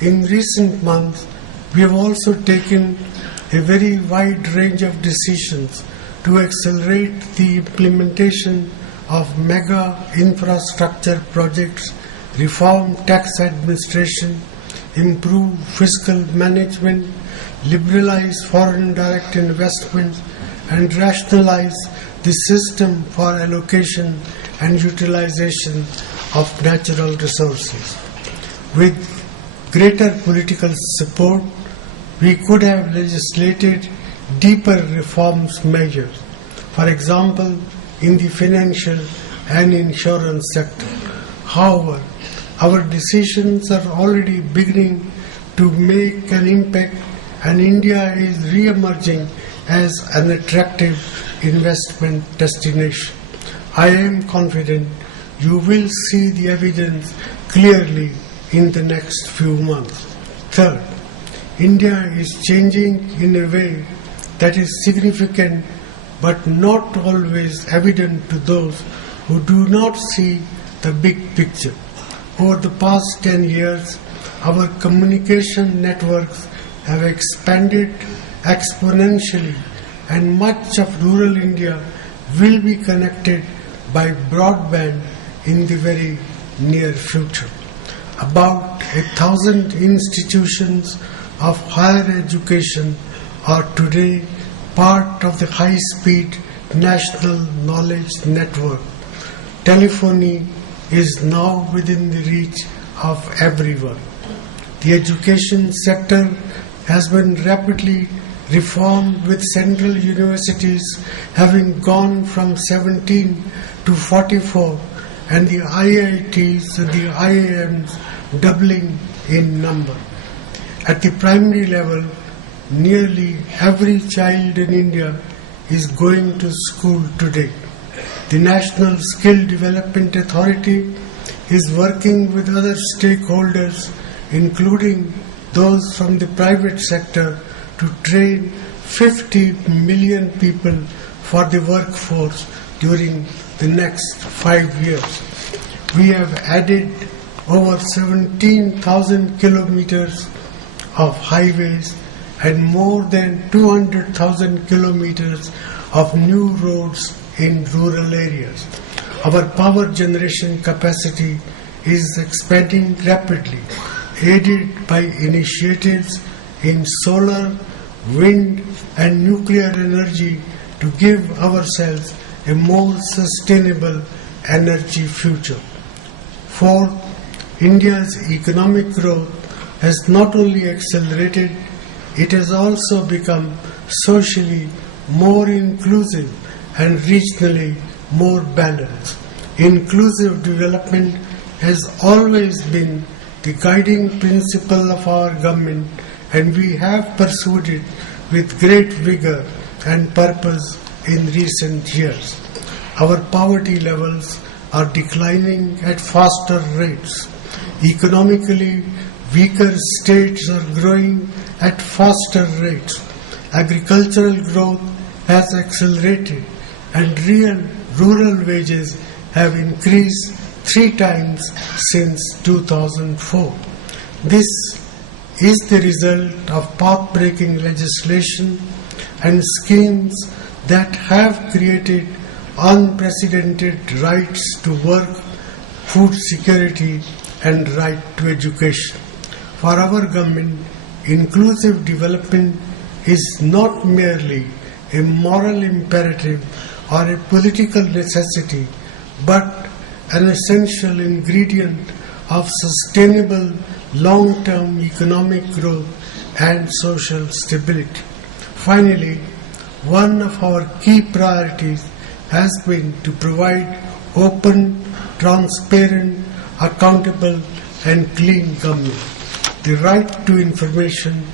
In recent months, we have also taken a very wide range of decisions to accelerate the implementation of mega infrastructure projects, reform tax administration, improve fiscal management, liberalize foreign direct investments, and rationalize the system for allocation and utilization of natural resources. With greater political support, we could have legislated deeper reforms measures, for example, in the financial and insurance sector. However, our decisions are already beginning to make an impact, and India is re-emerging as an attractive investment destination. I am confident you will see the evidence clearly in the next few months. Third, India is changing in a way that is significant but not always evident to those who do not see the big picture. Over the past 10 years, our communication networks have expanded exponentially, and much of rural India will be connected by broadband in the very near future. About 1,000 institutions of higher education are today part of the high-speed national knowledge network. Telephony is now within the reach of everyone. The education sector has been rapidly reformed, with central universities having gone from 17 to 44 and the IITs and the IIMs doubling in number. At the primary level, nearly every child in India is going to school today. The National Skill Development Authority is working with other stakeholders, including those from the private sector, to train 50 million people for the workforce during the next 5 years. We have added over 17,000 kilometers of highways and more than 200,000 kilometers of new roads in rural areas. Our power generation capacity is expanding rapidly, aided by initiatives in solar, wind and nuclear energy to give ourselves a more sustainable energy future. Fourth, India's economic growth has not only accelerated, it has also become socially more inclusive and regionally more balanced. Inclusive development has always been the guiding principle of our government, and we have pursued it with great vigor and purpose in recent years. Our poverty levels are declining at faster rates. Economically, weaker states are growing at faster rates. Agricultural growth has accelerated, and real rural wages have increased 3 times since 2004. This is the result of path-breaking legislation and schemes that have created unprecedented rights to work, food security, and right to education. For our government, inclusive development is not merely a moral imperative or a political necessity, but an essential ingredient of sustainable long-term economic growth and social stability. Finally, one of our key priorities has been to provide open, transparent, accountable and clean government. The right to information,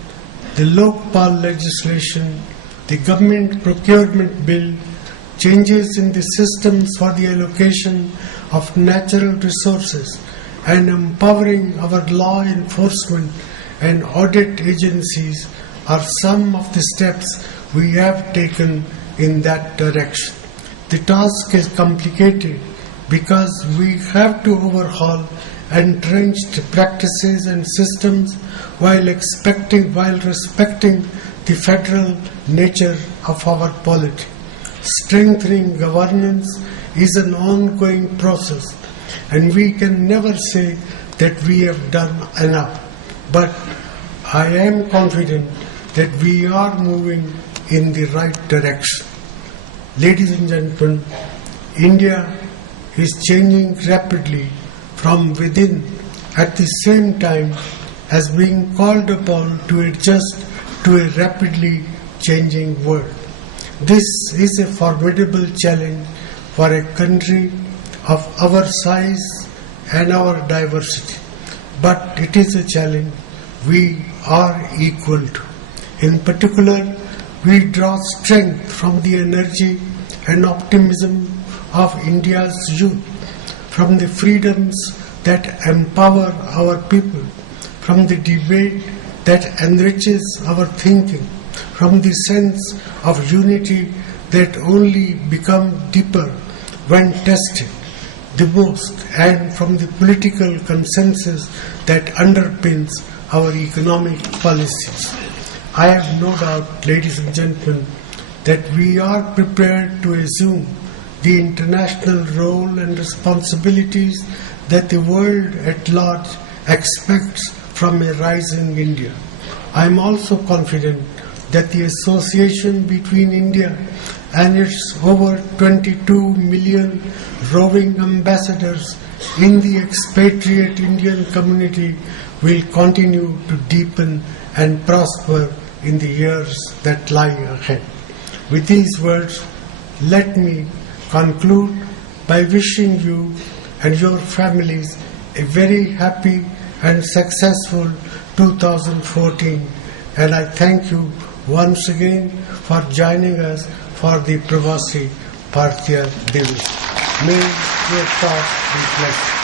the Lokpal legislation, the government procurement bill, changes in the systems for the allocation of natural resources, and empowering our law enforcement and audit agencies are some of the steps we have taken in that direction. The task is complicated because we have to overhaul entrenched practices and systems while respecting the federal nature of our polity. Strengthening governance is an ongoing process, and we can never say that we have done enough. But I am confident that we are moving in the right direction. Ladies and gentlemen, India is changing rapidly from within at the same time as being called upon to adjust to a rapidly changing world. This is a formidable challenge for a country of our size and our diversity, but it is a challenge we are equal to. In particular, we draw strength from the energy and optimism of India's youth, from the freedoms that empower our people, from the debate that enriches our thinking, from the sense of unity that only becomes deeper when tested the most, and from the political consensus that underpins our economic policies. I have no doubt, ladies and gentlemen, that we are prepared to assume the international role and responsibilities that the world at large expects from a rising India. I am also confident that the association between India and its over 22 million roving ambassadors in the expatriate Indian community will continue to deepen and prosper in the years that lie ahead. With these words, let me conclude by wishing you and your families a very happy and successful 2014, and I thank you once again for joining us for the Pravasi Bhartiya Diwas. May your thoughts be blessed.